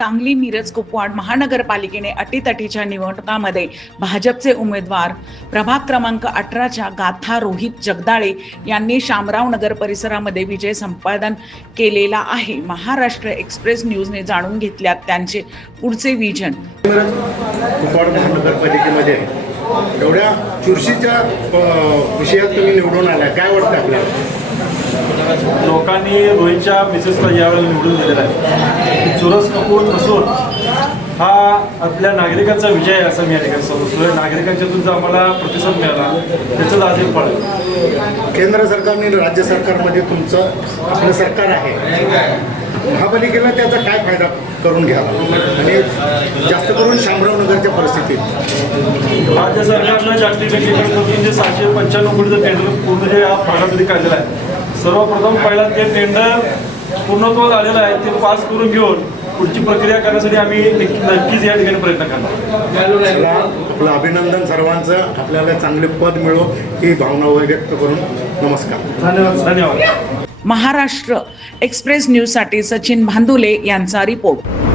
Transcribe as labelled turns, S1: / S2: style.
S1: सांगली मिरज कुपवाड महानगरपालिकेने अटीतटीच्या निवडणुकामध्ये भाजपचे उमेदवार प्रभाग क्रमांक अठराच्या गाथा रोहित जगदाळे यांनी शामराव नगर परिसरामध्ये विजय संपादन केलेला आहे. महाराष्ट्र एक्सप्रेस न्यूजने जाणून घेतल्यात त्यांचे पुढचे विजन.
S2: कुपवाड महानगरपालिकेमध्ये एवढ्या चुरशीच्या विषयात तुम्ही निवडून आल्या. काय वाटतं आपल्याला?
S3: लोकांनी रोहितच्या मिसेसला यावेळेला निवडून दिलेला आहे. चुरस कपूर नसून हा आपल्या नागरिकांचा विजय आहे असं मी या ठिकाणी समजतोय. नागरिकांच्यातून जो आम्हाला प्रतिसाद मिळाला. त्याचं आज एक फळ.
S2: केंद्र सरकारने राज्य सरकारमध्ये तुमचं आपलं सरकार आहे. महापालिकेला त्याचा काय फायदा करून घ्यावा? आणि जास्त करून शामराव नगरच्या परिस्थितीत.
S3: राज्य सरकारनं जागतिक बँकेकडून जे सहाशे पंच्याण्णव कोटीचं टेंडर पूर्ण जे या भागामध्ये काढलेलं आहे. सर्वप्रथम पहिला ते टेंडर पूर्णत्व झालेलं आहे ते पास करून घेऊन पुढची प्रक्रिया करण्यासाठी आम्ही नक्की- नक्कीच या ठिकाणी प्रयत्न करणार.
S2: आपलं अभिनंदन सर्वांचं. आपल्याला चांगले पद मिळो ही भावना व्यक्त करून नमस्कार.
S3: धन्यवाद. धन्यवाद.
S1: महाराष्ट्र एक्सप्रेस न्यूजसाठी सचिन भांदुले यांचा रिपोर्ट.